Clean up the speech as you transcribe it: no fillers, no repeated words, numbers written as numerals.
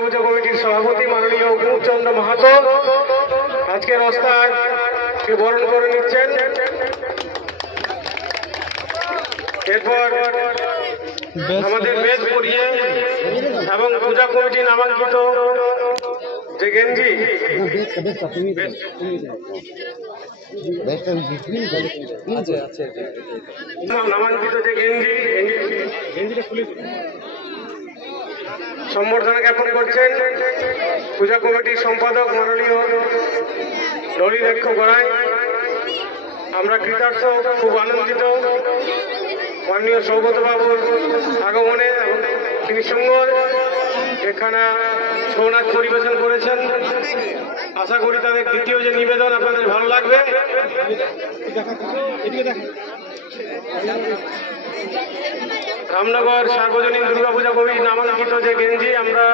পূজা কমিটির সভাপতি মাননীয় উপচন্দ্র মাহাতো আজকের অবস্থাকে বরণ করে নিচ্ছেন। এরপর আমাদের বেশ পরিয়ে এবং পূজা কমিটি নামাঙ্কিত যে গেঞ্জি নামাঙ্কিত যে গেঞ্জিটা খুলে সম্বর্ধনা জ্ঞাপন করছেন পূজা কমিটির সম্পাদক মাননীয় নলিনাক্ষ গড়াই। আমরা কৃতার্থ, খুব আনন্দিত মাননীয় সৌগত বাবুর আগমনে। তিনি সঙ্গে এখানে ছৌ নাচ পরিবেশন করেছেন। আশা করি তাদের দ্বিতীয় যে নিবেদন আপনাদের ভালো লাগবে। রামনগর সার্বজনীন দুর্গাপূজা কমিটি নামাঙ্কিত যে গেঞ্জি আমরা